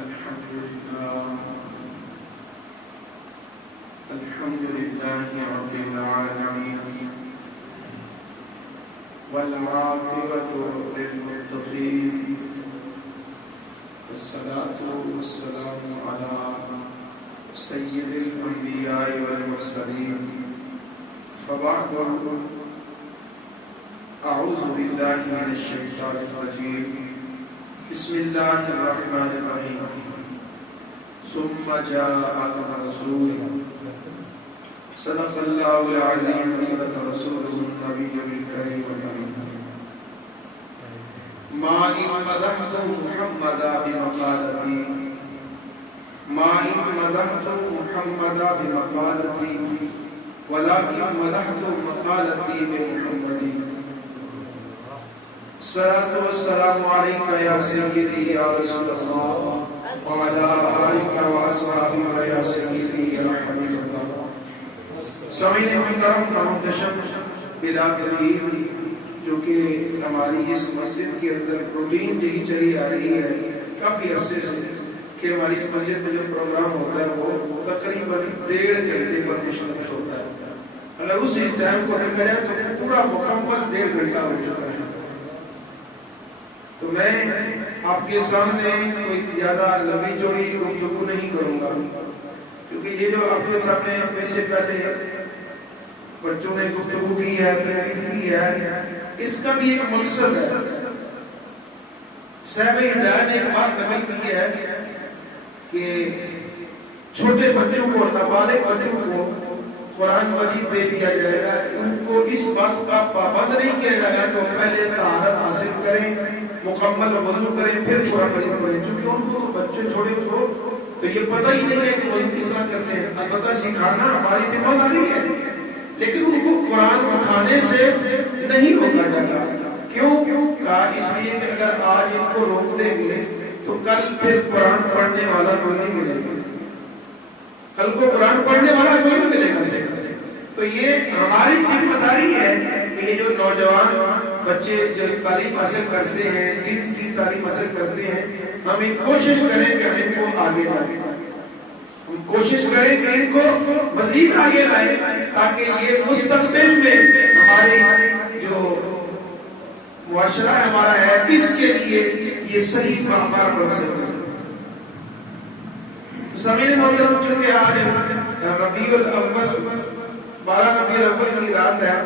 الحمد لله رب العالمين والعاقبة للمتقين والصلاة والسلام على سيد الأنبياء والمرسلين فبعد أعوذ بالله من الشيطان الرجيم بسم الله الرحمن الرحيم ثم جاءكم رسول صدق الله العظيم وصدق رسوله النبي الكريم الأمين ما إن مدحت محمدا بمقالتي ولكن مدحت مقالتي بمحمد الصلاة والسلام عليك يا سيدي يا رسول الله وعلى آلك وأصحابك يا سيدي يا حبيب الله. سامعین محترم محتشم بلاد دلیل جو کہ ہماری اس مسجد کے اندر روٹین یہی چلی آ رہی ہے کافی عرصے سے کہ ہماری اس مسجد میں جو پروگرام ہوتا ہے وہ تقریباً 1.5 گھنٹے پر مشتمل ہوتا ہے. اگر اس ٹائم کو دیکھا جائے تو پورا مکمل 1.5 گھنٹہ ہو چکا ہے. تو میں آپ کے سامنے کوئی زیادہ لمبی چوڑی گفتگو نہیں کروں گا کیونکہ یہ جو آپ کے سامنے میں سے پہلے بچوں نے گفتگو کی ہے اس کا بھی ایک مقصد ہے. صاحب ہدایت نے ایک بات نقل کی ہے کہ چھوٹے بچوں کو نابالغ بچوں کو قرآن مجید دے دیا جائے گا, ان کو اس بات کا پابند نہیں کیا جائے گا کہ وہ پہلے طہارت حاصل کریں, مکمل وضو کریں, پھر قرآن مجید پڑھیں, کیونکہ ان کو بچے چھوٹے کو تو یہ پتہ ہی نہیں ہے کہ وہ کس طرح کرتے ہیں. البتہ سکھانا ہماری ذمہ داری ہے لیکن ان کو قرآن اٹھانے سے نہیں روکا جائے گا. کیوں کہا؟ اس لیے کہ اگر آج ان کو روک دیں گے تو کل پھر قرآن پڑھنے والا کوئی نہیں ملے گا, کل کو قرآن پڑھنے والا کوئی نہیں ملے گا. تو یہ ہماری ذمہ داری ہے کہ یہ جو نوجوان بچے جو تعلیم حاصل کرتے ہیں, دین کی تعلیم حاصل کرتے ہیں, ہم ان کوشش کریں کہ ہم ان کو آگے لائیں, ہم کوشش کریں کہ ان کو مزید آگے لائیں تاکہ یہ مستقبل میں ہمارے جو معاشرہ ہمارا ہے اس کے لیے یہ صحیح ہمارا بن سکے. سامعین محترم, چونکہ آج ربیع الاول 12 ربیع الاول کی رات ہے,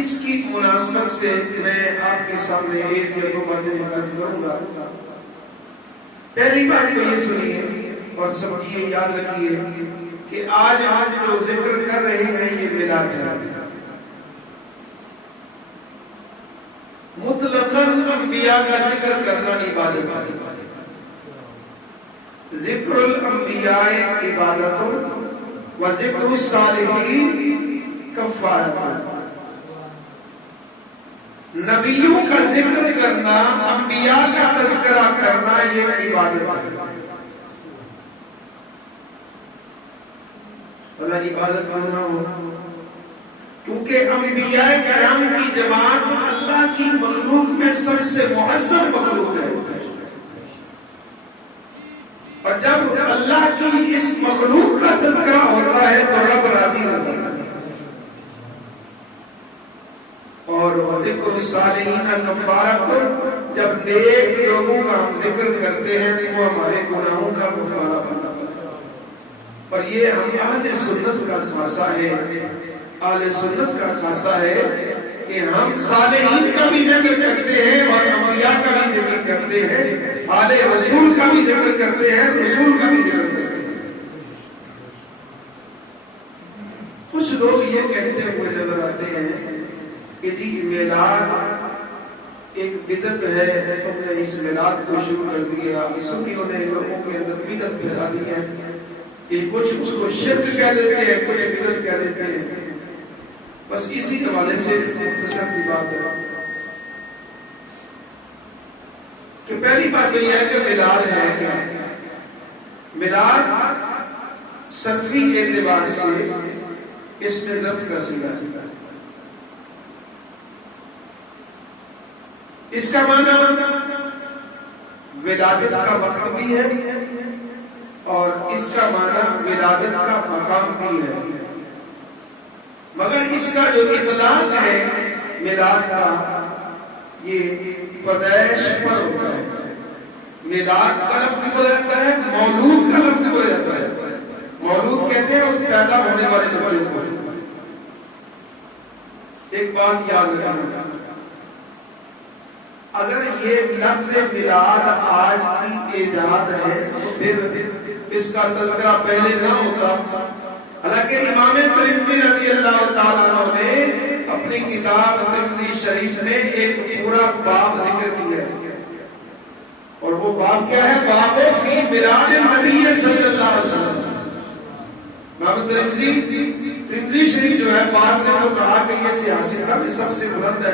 اس کی مناسبت سے میں آپ کے سامنے ایک یا دو باتیں عرض کروں گا. پہلی بات تو یہ سنیے اور سمجھیے, یاد رکھیے کہ آج جو ذکر کر رہے ہیں یہ میلاد ہے. مطلقاً انبیاء کا ذکر کرنا عبادت ہے. ذکر الانبیاء عبادت و ذکر الصالحین کفارت. نبیوں کا ذکر کرنا, انبیاء کا تذکرہ کرنا یہ عبادت ہے. اللہ کی عبادت کرنا ہو کیونکہ انبیاء کرام کی جماعت اللہ کی مخلوق میں سب سے معظم مخلوق ہے, اور جب اللہ کی اس مخلوق کا تذکرہ ہوتا ہے تو رب راضی ہوتا ہے. اور ذکر الصالحین کفارۃ, جب نیک لوگوں کا ہم ذکر کرتے ہیں تو وہ ہمارے گناہوں کا کفارہ بنتا ہے. اور یہ ہم اہل سنت کا خاصہ ہے, اہل سنت کا خاصہ ہے کہ ہم صالحین کا بھی ذکر کرتے ہیں اور انبیاء کا بھی ذکر کرتے ہیں, آل رسول کا بھی ذکر کرتے ہیں, رسول کا بھی ذکر کرتے ہیں. کچھ لوگ یہ کہتے ہوئے نظر آتے ہیں کہ جی میلاد ایک بدعت ہے, تم نے اس میلاد کو شروع کر دیا. سنیوں نے لوگوں کے اندر بدعت پھیلا دی ہے. یہ کچھ اس کو شرک کہہ دیتے ہیں, کچھ بدعت کہہ دیتے ہیں. بس اسی حوالے سے مختصر کی بات ہے کہ پہلی بات یہ ہے کہ میلاد ہے کیا. میلاد صرفی اعتبار سے اس میں ظرف کا صیغہ ہے. اس کا معنی ولادت کا وقت بھی ہے اور اس کا معنی ولادت کا مقام بھی ہے، مگر اس کا جو اطلاق ہے میلاد کا یہ پیدائش پر ہوتا ہے۔ میلاد کا لفظ بھی بولا جاتا ہے، مولود کا لفظ بھی بولا جاتا ہے۔ مولود کہتے ہیں اس پیدا ہونے والے بچوں کو۔ ایک بات یاد رکھنا، اگر یہ لفظ میلاد آج کی ایجاد ہے تو پھر اس کا تذکرہ پہلے نہ ہوتا۔ حالانکہ امام ترمذی رضی اللہ تعالیٰ عنہ نے اپنی کتاب ترمذی شریف میں ایک پورا باب ذکر کیا ہے، اور وہ باب کیا ہے؟ باب فی میلاد النبی صلی اللہ علیہ وسلم۔ امام ترمذی شریف جو ہے بعد میں تو کہا کہ یہ سیاست کا سب سے بلند ہے،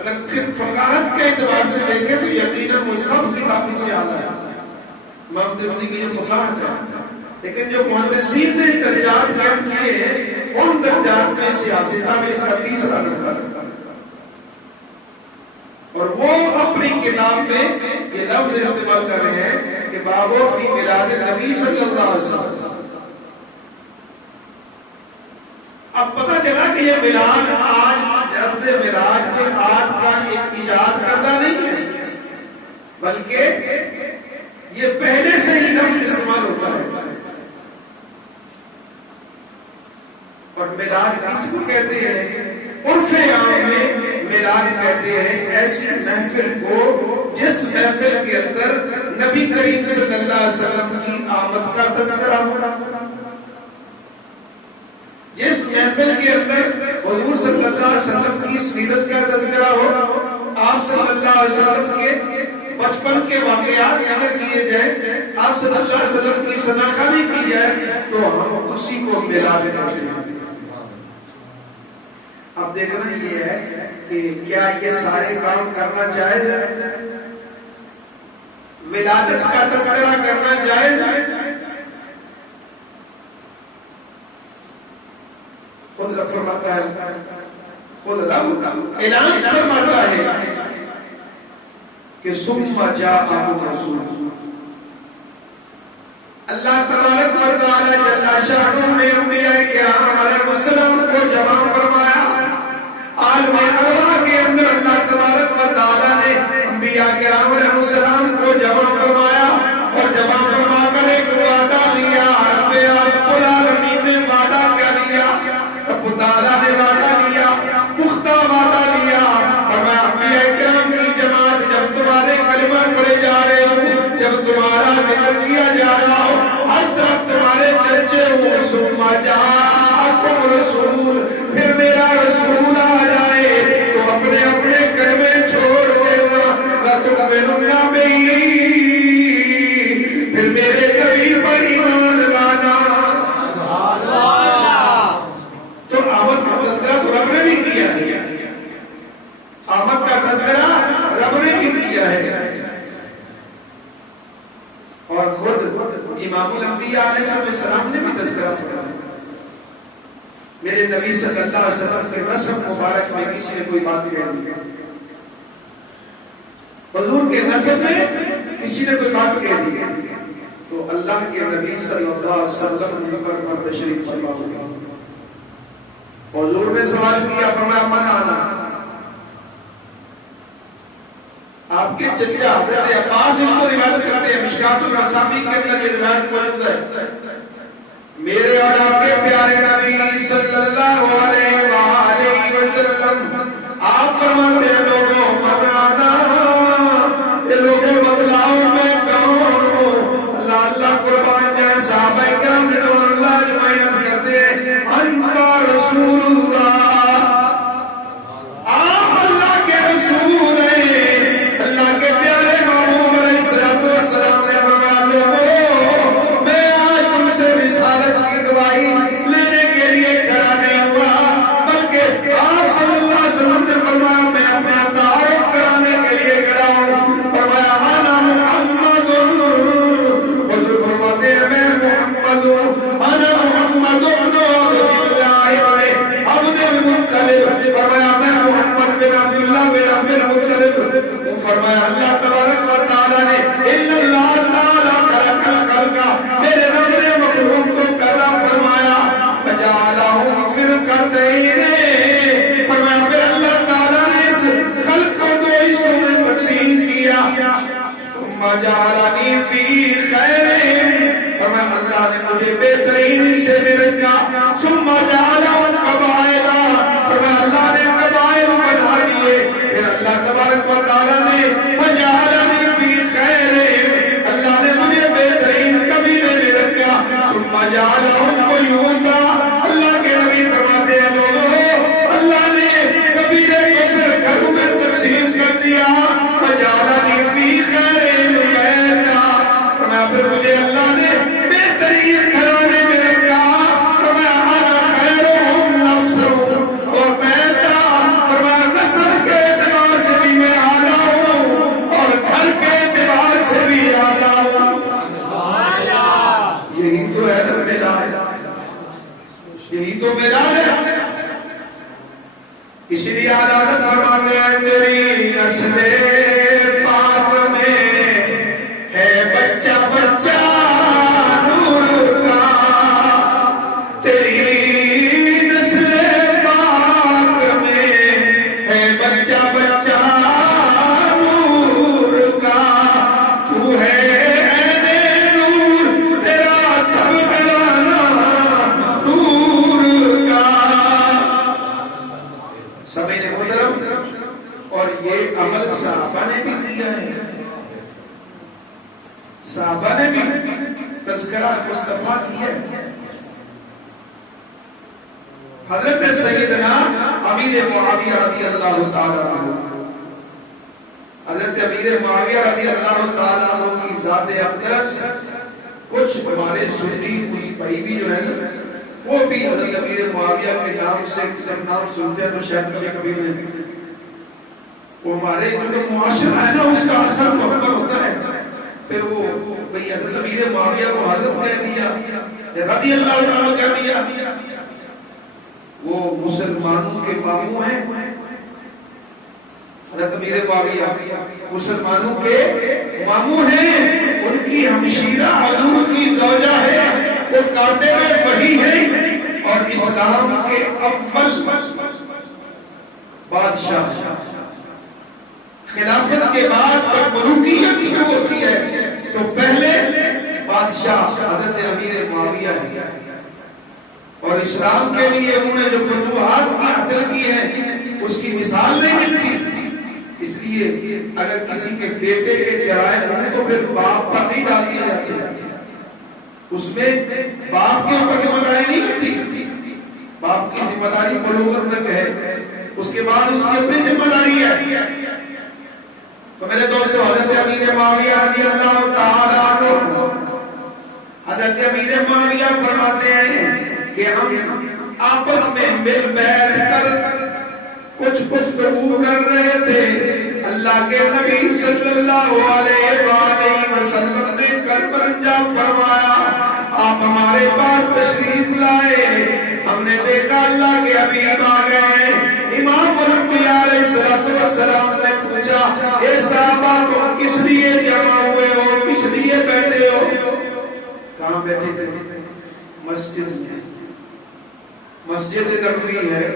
اگر پھر فقاہت کے اعتبار سے دیکھیں تو یقیناً وہ سب کتابوں سے اعلیٰ ہے امام ترمذی کی جو فقاہت ہے، لیکن جو محدثین نے درجات قائم کیے ہیں ان درجات میں سیاستہ میں اس کا تیسرا نمبر ہے، اور وہ اپنی کتاب میں یہ لفظ استعمال کر رہے ہیں کہ بابو فی میلاد النبی صلی اللہ علیہ وسلم۔ اب پتہ چلا کہ یہ میلاد آج لفظ میلاد کے آج کا ایک ایجاد کردہ نہیں ہے، بلکہ یہ پہلے سے ہی لفظ استعمال ہوتا ہے۔ اور میلاد کس کو کہتے ہیں؟ عرف عام میں میلاد کہتے ہیں ایسی محفل کو جس محفل کے اندر نبی کریم صلی اللہ علیہ وسلم کی آمد کا تذکرہ ہو، جس محفل کے اندر حضور صلی اللہ علیہ وسلم کی سیرت کا تذکرہ ہو، آپ صلی اللہ علیہ وسلم کے بچپن کے واقعات ذکر کیے جائیں، آپ صلی اللہ علیہ وسلم کی ثناخوانی کی جائے، تو ہم اسی کو میلاد کہتے ہیں۔ اب دیکھنا یہ ہے کہ کیا یہ سارے کام کرنا جائز ہے؟ ولادت کا تذکرہ کرنا جائز ہے؟ خود رب فرماتا ہے، خود رب اعلان فرماتا ہے کہ ثم جاءهم رسول، اللہ تبارک و تعالی جل شانہ نے انبیاء کرام علیہ السلام کو جمع فرمایا۔ عالم ارواح کے اندر اللہ تبارک و تعالی نے انبیاء کرام علیہ السلام کو جمع فرمایا، اور جمع فرما کر ایک وعدہ لیا۔ رب العالمین نے وعدہ کیا لیا؟ رب تعالی نے وعدہ لیا، پختہ وعدہ لیا، اور میں انبیاء کرام کی جماعت جب تمہارے کلمہ پڑھے جا رہے ہوں، جب تمہارا ذکر کیا جا رہا ہو، ہر طرف تمہارے چرچے ہوں، ثم جاءکم رسول، پھر میرا رسول آ جائے تو اپنے اپنے کلمے چھوڑ دینا، لَتُؤْمِنُنَّ بِهِ، پھر میرے نبی پر ایمان لانا۔ تو آمد کا تذکرہ تو رب نے بھی کیا ہے، آمد کا تذکرہ رب نے بھی کیا ہے، اور خود امام الانبیاء علیہ السلام نے بھی تذکرہ فرمایا۔ میرے نبی صلی اللہ علیہ وسلم کے نسب مبارک میں کسی نے کوئی بات کہہ دی، حضور کے نسب میں کسی نے کوئی بات کہہ دی، تو اللہ کے نبی صلی اللہ علیہ وسلم منبر پر تشریف فرما ہوگا۔ حضور نے سوال کیا، فرمایا من آنا؟ آپ کے چچا حضرت عباس اس کو روایت کرتے ہیں، مشکات المصابیح کے اندر یہ روایت موجود ہے، میرے اور آپ کے پیارے نبی صلی اللہ علیہ وآلہ وسلم آپ فرماتے ہیں لوگوں من آنا، یہ لوگوں بتلاؤ میں کون ہوں؟ اللہ اللہ قربان جائے، صحابہ کرام رضوان اللہ اجمعین کرتے ہیں انت رسول اللہ، آپ اللہ کے رسول ہیں۔ اللہ کے پیارے محبوب علیہ السلام نے فرمایا لوگوں میں آج تم سے رسالت کی گواہی لینے کے لیے کھڑا نہیں ہوا، بلکہ آپ صلی اللہ علیہ وسلم نے فرمایا میں اپنے اللہ تبارک و تعالیٰ نے ان اللہ تعالیٰ خلق الخلق، میرے رب نے مخلوق کو پیدا فرمایا، فجعلہم فرقتین، فرمایا پھر اللہ تعالیٰ نے اس خلق کو دو حصوں میں تقسیم کیا، ثم جعلنی فی خیرہم، فرمایا اللہ نے مجھے بہترین سے میں رکھا، ثم جعلہم قبائلا، فرمایا اللہ نے قبائل بنا دیے، پھر اللہ تبارک و تعالیٰ نے فجعلنی فی خیرہم، اللہ نے مجھے بہترین قبیلے میں رکھا، ثم جعلہم بیوتا، اللہ کے نبی فرماتے ہیں لوگوں اللہ نے قبیلے کو پھر گھروں میں تقسیم کر دیا، فجعلنی فی خیرہم بیتا، فرمایا پھر مجھے اللہ نے بہترین گھرانے میں رکھا، فرمایا انا خیرہم نسلا و بیتا، فرمایا نسل کے اعتبار سے بھی میں اعلیٰ ہوں اور گھر کے اعتبار سے بھی اعلیٰ ہوں۔ یہی تو ہے نا ملال، یہی تو ملال ہے، اس لیے علامت فرماتے ہیں تیری نسل پاک میں ہے بچہ بچہ نور کا، تیری نسل پاک میں ہے بچہ بچہ نور کا، تو ہے عین نور تیرا سب گھرانہ نور کا۔ سمجھنے محترم، اور یہ عمل صحابہ نے بھی کیا ہے، صحابہ نے بھی تذکرہ مصطفیٰ کیا ہے۔ حضرت سیدنا امیر معاویہ رضی اللہ تعالیٰ عنہ، حضرت امیر معاویہ رضی اللہ تعالیٰ عنہ کی ذات اقدس، کچھ ہمارے سنی کوئی بھائی بھی جو ہے نا وہ بھی حضرت امیر معاویہ کے نام سے جب نام سنتے ہیں تو شاید کبھی کبھی نہیں، وہ ہمارے جو معاشرہ ہے نا اس کا اثر محبت ہوتا ہے، پھر وہ بھئی حضرت امیر معاویہ کو حضرت کہہ دیا، رضی اللہ عنہ کہہ دیا، وہ مسلمانوں کے ماموں ہیں، حضرت امیر معاویہ مسلمانوں کے ماموں ہیں، ان کی ہمشیرہ حضور کی زوجہ ہے، وہ کاتب وحی ہیں، اور اسلام کے اول بادشاہ، خلافت کے بعد جب ملوکیت شروع ہوتی ہے تو پہلے بادشاہ حضرت امیر معاویہ ہے، اور اسلام کے لیے انہوں نے جو فتوحات کی حاصل کی ہیں اس کی مثال نہیں ملتی، اس لیے اگر کسی کے بیٹے کے جرائم ہوں تو پھر باپ پر نہیں ڈال دیا جاتا، اس میں باپ کے اوپر ذمہ داری نہیں ہوتی، باپ کی ذمہ داری بلوغت تک ہے، اس کے بعد اس کی اپنی ذمہ داری ہے۔ تو میرے دوستو حضرت امیر معاویہ رضی اللہ تعالیٰ عنہ، حضرت امیر معاویہ فرماتے ہیں کہ ہم آپس میں مل بیٹھ کر کچھ گفتگو کر رہے تھے، اللہ کے نبی صلی اللہ علیہ وآلہ وسلم نے قدم رنجا فرمایا، آپ ہمارے پاس تشریف لائے، ہم نے دیکھا اللہ کے حبیب آ گئے، امام الانبیاء علیہ السلام نے پوچھا اے صحابہ تم کس لیے جمع ہوئے ہو، کس لیے بیٹھے ہو؟ کہاں بیٹھے تھے؟ مسجد میں، مسجد نبوی ہے،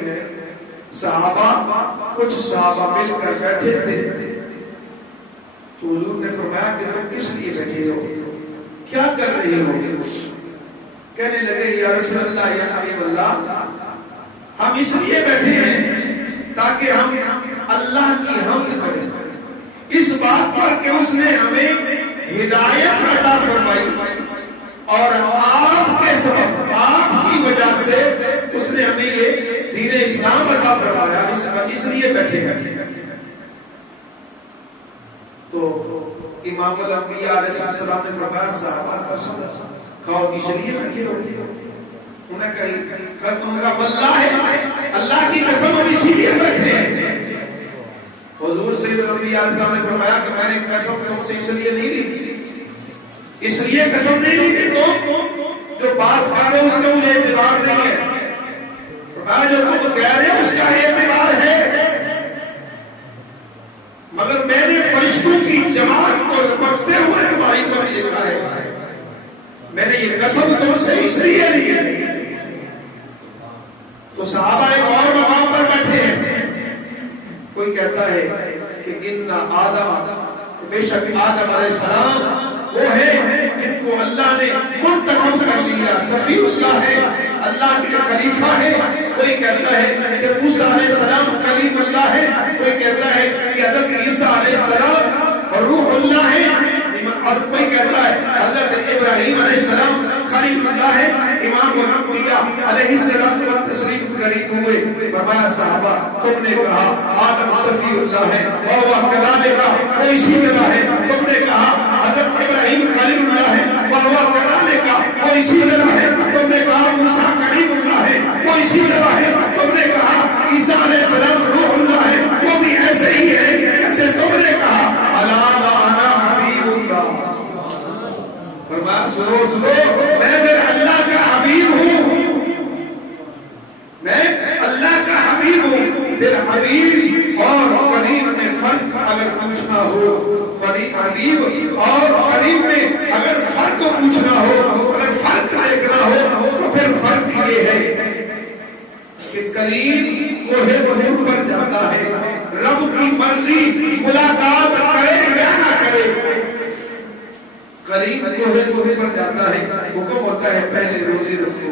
صحابہ کچھ صحابہ مل کر بیٹھے تھے، تو حضور نے فرمایا کہ تم کس لیے بیٹھے ہو، کیا کر رہے ہو؟ کہنے لگے یا رسول اللہ یا حبیب اللہ، ہم اس لیے بیٹھے ہیں تاکہ ہم اللہ کی حمد کریں، اس بات پر کہ اس نے ہمیں ہدایت عطا فرمائی اور آپ کے سبب، آپ کی وجہ سے اس نے ہمیں یہ دین اسلام عطا فرمایا، اس لیے بیٹھے ہیں۔ تو امام الانبیاء علیہ السلام نے فرمایا صحابہ قسم کھاؤ اس لیے بیٹھے ہو؟ انہیں کہا ان کا واللہ ہے اللہ کی قسم ہم اسی لیے بیٹھے ہیں۔ حضور سید الانبیاء علیہ السلام نے فرمایا کہ میں نے قسم تم سے اس لیے نہیں لی، اس لیے قسم نہیں لی کہ تم جو بات کر رہے اس کا مجھے اعتبار نہیں ہے، فرمایا جو تم کہہ رہے اس کا اعتبار ہے، مگر میں نے فرشتوں کی جماعت کو لپٹتے ہوئے تمہاری طرف دیکھا ہے. میں نے یہ قسم تم سے اس لیے لی ہے. تو صحابہ ایک اور مقام پر بیٹھے ہیں. کوئی کہتا ہے کہ ان آدم، بے شک آدم علیہ السلام وہ ہے جن کو اللہ نے منتخب کر لیا، صفی اللہ ہے، اللہ کے خلیفہ ہے. کوئی کہتا ہے کہ موسیٰ علیہ السلام کلیم اللہ ہے. کوئی کہتا ہے کہ حضرت عیسیٰ علیہ السلام اور روح اللہ ہے. اور کوئی کہتا ہے حضرت ابراہیم علیہ السلام خلیل اللہ ہے، امام الانبیاء علیہ الصلوۃ والتسلیم قریب ہوئے. فرمایا صحابہ تم نے کہا آدم صفی اللہ ہے اور وہ کذالک وہ اسی طرح ہے. تم نے کہا حضرت ابراہیم خلیل اللہ ہے اور وہ کذالک وہ اسی طرح ہے. تم نے کہا موسیٰ کلیم اللہ ہے وہ اسی طرح ہے. تم نے کہا عیسیٰ علیہ السلام روح اللہ ہے وہ بھی ایسے ہی ہے جیسے تم نے کہا. الا وانا حبیب اللہ. فرمایا سنو سنو، میں اللہ کا حبیب ہوں، میں اللہ کا حبیب ہوں. پھر حبیب اور قریب میں فرق اگر پوچھنا ہو، حبیب اور قریب میں اگر فرق پوچھنا ہو، اگر فرق دیکھنا ہو تو پھر فرق یہ ہے کہ قریب کوہ طور پر جاتا ہے، رب کی مرضی ملاقات کرے یا نہ کرے. قریب کوہ طور پر جاتا ہے، حکم ہوتا ہے پہلے روزی رکھو.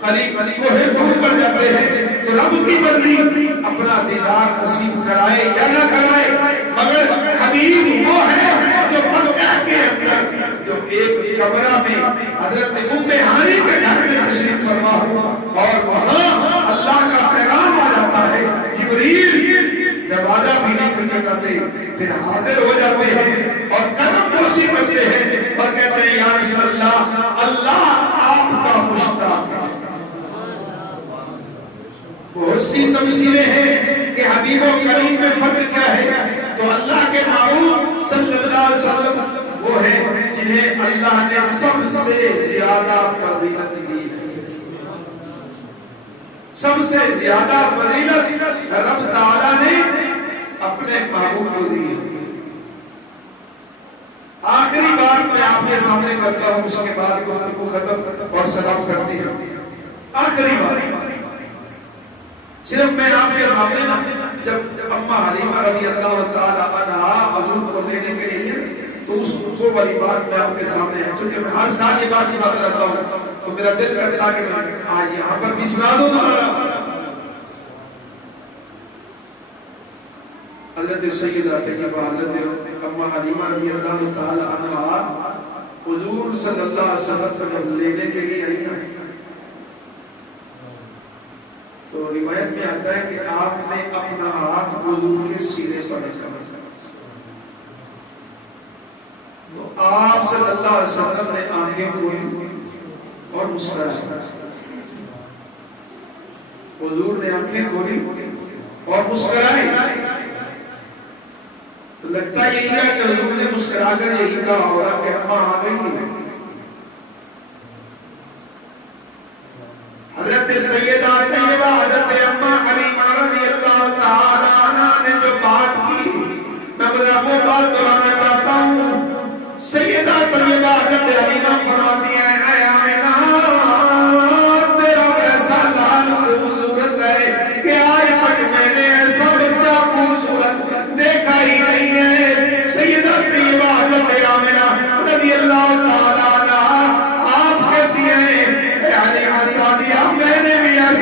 قریب کوہ طور پر جاتے ہیں تو رب کی مرضی اپنا دیدار نصیب کرائے یا نہ کرائے. مگر حبیب وہ ہے جو مکہ کے اندر جو ایک کمرہ میں حضرت ام ہانی کے گھر میں تشریف فرما اور وہاں اللہ کا پیغام آ جاتا ہے. جبریل دروازہ بھی نہیں کھٹکھٹاتے، پھر حاضر ہو جاتے ہیں اور قدم بوسی کرتے ہیں اور کہتے ہیں یا رسول اللہ، اللہ آپ کا مشتاق ہے. بہت سی تمثیلیں ہیں کہ حبیب و کریم میں فرق کیا ہے. تو اللہ کے محبوب صلی اللہ علیہ وسلم وہ ہیں جنہیں اللہ نے سب سے زیادہ فضیلت دی. سب سے زیادہ فضیلت رب تعالیٰ نے اپنے محبوب کو دی. آخری بات میں آپ کے سامنے کرتا ہوں، اس کے بعد گفتگو ختم اور سلام کرتی ہوں. آخری بات صرف میں آپ کے سامنے جب اماں حلیمہ رضی اللہ تعالی عنہا حضور کو لینے کے لیے تو اس کو والی بات میں آپ کے سامنے ہے. چونکہ میں ہر سال یہ بات سناتا رہتا ہوں تو میرا دل کرتا کہ میں آج یہاں پر بھی سنا دوں. حضرت سیدہ طیبہ حضرت اماں حلیمہ رضی اللہ تعالی عنہا حضور صلی اللہ علیہ وسلم کو جب لینے کے لیے آئی نا تو روایت میں آتا ہے کہ آپ نے اپنا ہاتھ حضور کے سینے پر رکھا. تو آپ صلی اللہ علیہ وسلم نے آنکھیں کھولی اور مسکرایا. حضور نے آنکھیں کھولی اور مسکرائی. تو لگتا یہی ہے کہ حضور نے مسکرا کر یہی کہا ہوگا کہ اماں آ گئی. حضرت سیدہ طیبہ حضرت اماں حلیمہ رضی اللہ تعالی عنہا نے جو بات کی میں وہ بات دہرانا چاہتا ہوں. سیدہ طیبہ حضرت حلیمہ فرماتی ہیں اے آمنہ تیرا ویسا لال خوبصورت ہے کہ آج تک میں نے ایسا بچہ خوبصورت دیکھا ہی نہیں ہے. سیدہ طیبہ حضرت آمنہ رضی اللہ تعالی عنہا آپ کہتی ہیں میں نے بھی ایسا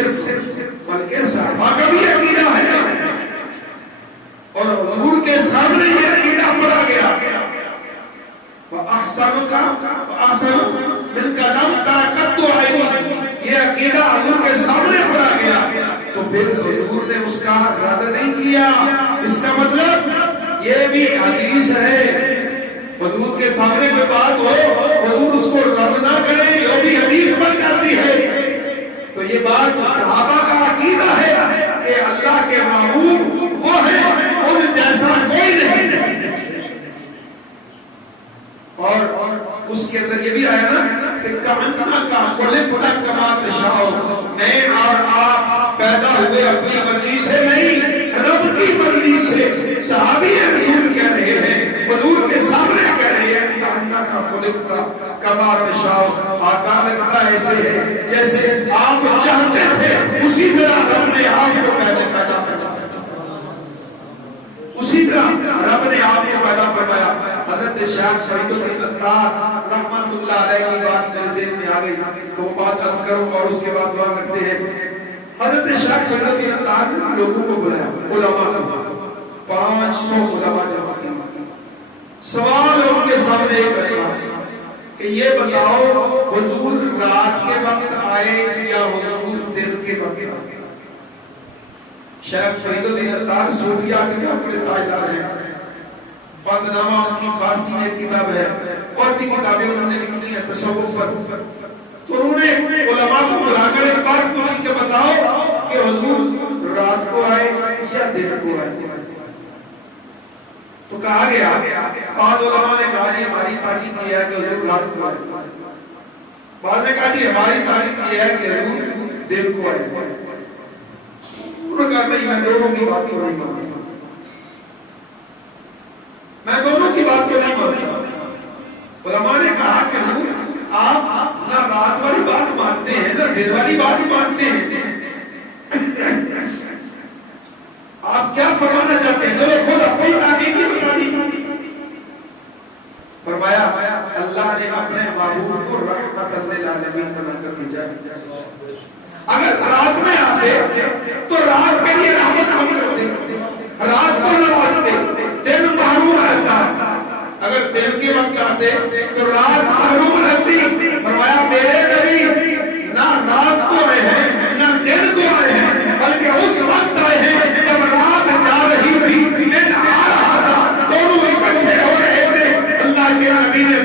صرف بلکہ صحابہ کا بھی عقیدہ ہے، اور حضور کے سامنے یہ عقیدہ پڑھا گیا، وَأَحْسَنُ مِنْكَ لَمْ تَرَكَتُّ عَيْنِي، یہ عقیدہ حضور کے سامنے پڑھا گیا، تو پھر حضور نے اس کا رد نہیں کیا۔ اس کا مطلب یہ بھی حدیث ہے، حضور کے سامنے کوئی بات ہو حضور اس کو رد نہ کرے، یہ بھی حدیث بن جاتی ہے۔ تو یہ بات صحابہ کا عقیدہ ہے کہ اللہ کے محبوب وہ ہیں، ان جیسا کوئی نہیں۔ اور اس کے اندر یہ بھی آیا نا کہ کَأَنَّكَ خُلِقْتَ كَمَا تَشَاءُ، میں اور آپ پیدا ہوئے اپنی مرضی سے نہیں، رب کی مرضی سے۔ صحابی رسول کہہ رہے ہیں، حضور کے سامنے کہہ رہے ہیں کَأَنَّكَ خُلِقْتَ كَمَا تَشَاءُ، آقا لگتا ایسے ہے جیسے آپ چاہتے تھے، اسی طرح رب نے آپ کو پیدا فرمایا، اسی طرح رب نے آپ کو پیدا فرمایا۔ حضرت شیخ فرید الدین عطار رحمت اللہ علیہ کی بات میرے ذہن میں آ گئی، تو وہ بات عرض کروں اور اس کے بعد دعا کرتے ہیں۔ حضرت شیخ فرید الدین عطار نے لوگوں کو بلایا، علماء کو، 500 علماء جمع کیا، سوال ان کے سامنے ایک رکھا کہ یہ بتاؤ حضور رات کے وقت آئے یا حضور دن کے وقت آئے؟ شیخ فرید الدین عطار صوفیہ کے بڑے تاجدار ہیں، بندنامہ ان کی فارسی میں کتاب ہے، اور بھی کتابیں انہوں نے لکھی ہیں تصوف پر۔ تو انہوں نے علماء کو بلا کر ایک بات پوچھی کہ بتاؤ کہ حضور رات کو آئے یا دن کو آئے؟ تو کہا گیا، بعض علماء نے کہا جی ہماری تحقیق یہ ہے کہ حضور رات کو آئے، بعض نے کہا جی ہماری تحقیق یہ ہے کہ حضور دن کو آئے۔ انہوں نے کہا نہیں، میں دونوں کی بات کو نہیں مانتا، میں دونوں کی بات کو نہیں مانتا۔ علماء نے کہا کہ آپ نہ رات والی بات مانتے ہیں نہ دن والی بات مانتے ہیں، آپ کیا فرمانا چاہتے ہیں؟ چلو خود اپنی تحقیقی بتا دی۔ فرمایا اللہ نے اپنے محبوب کو رحمت للعالمین بنا کر بھیجا، اگر رات میں آتے تو رات کے لیے رحمت کم کرتے، رات کو نوازتے، دن محروم رہتا، اگر دن کے وقت آتے تو رات محروم رہتی۔ فرمایا میرے نبی نہ رات کو آئے ہیں نہ دن کو آئے ہیں، بلکہ اس وقت آئے ہیں جب رات جا رہی تھی، دن آ رہا تھا، دونوں اکٹھے ہو رہے تھے۔ اللہ کے نبی نے